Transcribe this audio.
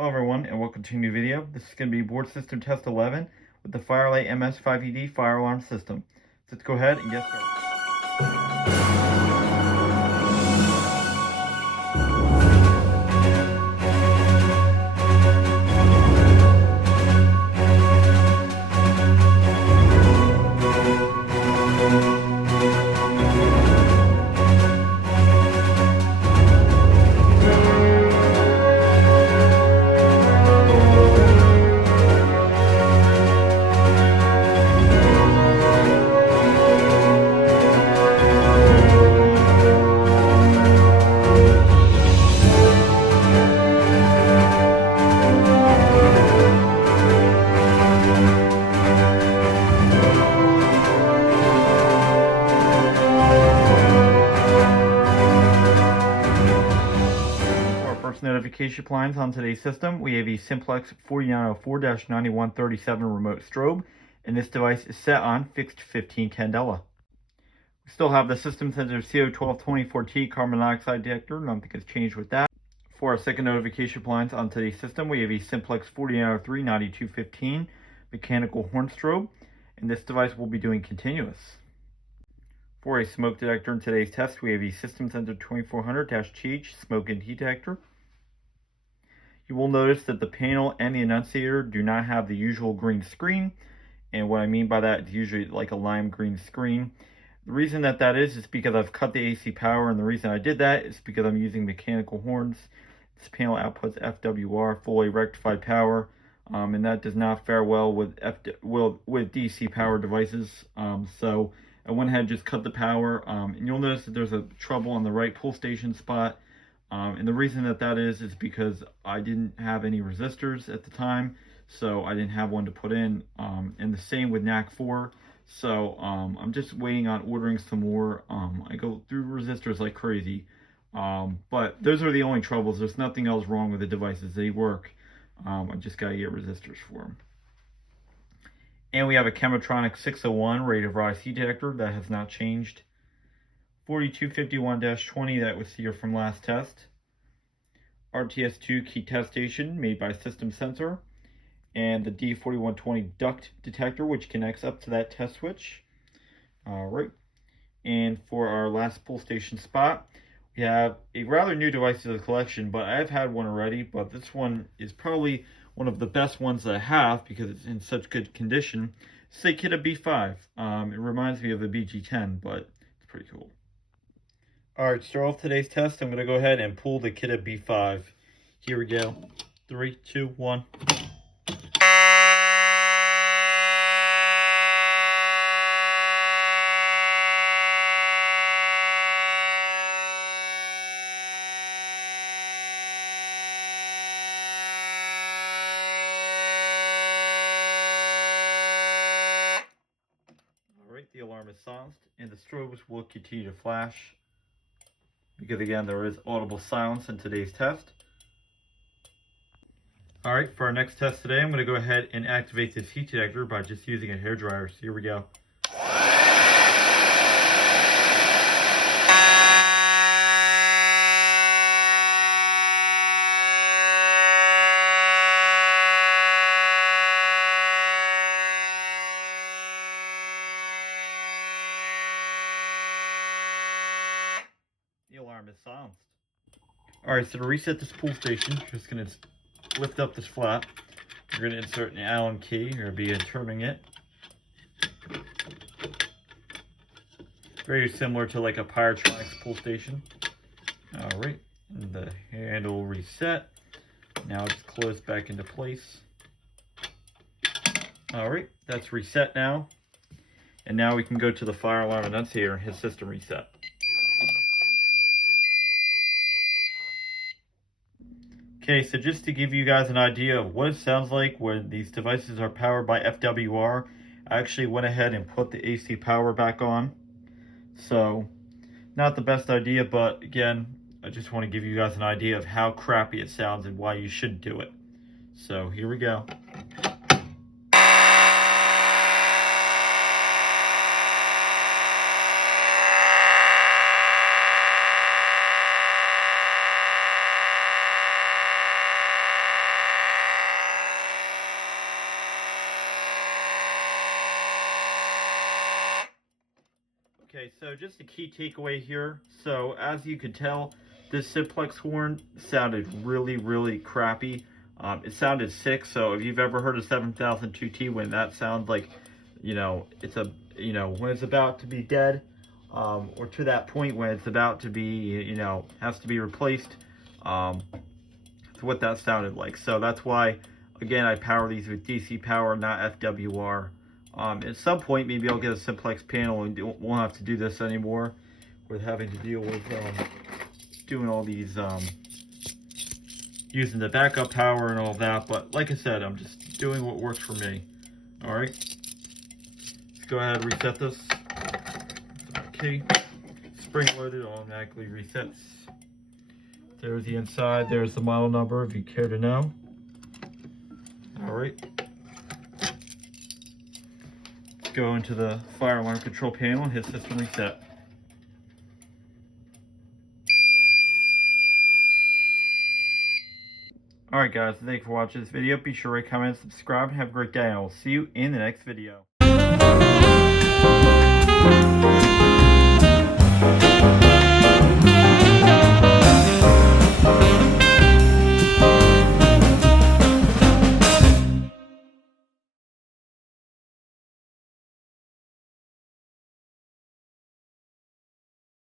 Hello everyone and welcome to a new video. This is going to be board system test 11 with the Lite MS-5UD fire alarm system. So let's go ahead and get started. Notification appliance on today's system, we have a Simplex 4904-9137 remote strobe, and this device is set on fixed 1510 Della. We still have the system sensor CO1224T carbon monoxide detector, nothing has changed with that. For our second notification appliance on today's system, we have a Simplex 4903-9215 mechanical horn strobe, and this device will be doing continuous. For a smoke detector in today's test, we have a system sensor 2400-TH smoke and heat detector. You will notice that the panel and the annunciator do not have the usual green screen, and what I mean by that is usually like a lime green screen. The reason that is because I've cut the AC power, and the reason I did that is because I'm using mechanical horns. This panel outputs FWR, fully rectified power, and that does not fare well with DC power devices. So I went ahead and just cut the power, and you'll notice that there's a trouble on the right pull station spot. And the reason that is because I didn't have any resistors at the time, so I didn't have one to put in, and the same with NAC 4. So I'm just waiting on ordering some more. I go through resistors like crazy, but those are the only troubles. There's nothing else wrong with the devices. They work. I just gotta get resistors for them. And we have a Chemotronic 601 rate of rise heat detector that has not changed. 4251-20 that was here from last test. RTS2 key test station made by System Sensor. And the D4120 duct detector, which connects up to that test switch. Alright. And for our last pull station spot, we have a rather new device to the collection, but I've had one already, but this one is probably one of the best ones that I have because it's in such good condition. It's a Kidde B5. It reminds me of the BG10, but it's pretty cool. Alright, to start off today's test, I'm going to go ahead and pull the Kidde B5. Here we go. 3, 2, 1. Alright, the alarm is silenced, and the strobes will continue to flash, because again, there is audible silence in today's test. Alright, for our next test today, I'm going to go ahead and activate this heat detector by just using a hairdryer. So here we go. The alarm is silenced. Alright, so to reset this pull station, you're just going to lift up this flap. You're going to insert an Allen key. You're going to be turning it. Very similar to like a Pyrotronics pull station. Alright, and the handle reset. Now it's closed back into place. Alright, that's reset now. And now we can go to the fire alarm annunciator and hit system reset. Okay, so just to give you guys an idea of what it sounds like when these devices are powered by FWR, I actually went ahead and put the AC power back on. So, not the best idea, but again, I just want to give you guys an idea of how crappy it sounds and why you should do it. So, here we go. Okay, so just a key takeaway here. So as you could tell, this simplex horn sounded really, really crappy. It sounded sick. So if you've ever heard a 7002T when that sounds like, it's when it's about to be dead, or to that point when it's about to be, has to be replaced, that's what that sounded like. So that's why, again, I power these with DC power, not FWR. At some point, maybe I'll get a simplex panel and won't have to do this anymore with having to deal with doing all these, using the backup power and all that. But like I said, I'm just doing what works for me. All right, let's go ahead and reset this. Okay, spring loaded, automatically resets. There's the inside. There's the model number if you care to know. All right. Go into the fire alarm control panel and hit system reset. Alright guys, thank you for watching this video. Be sure to comment, subscribe, and have a great day. And I will see you in the next video.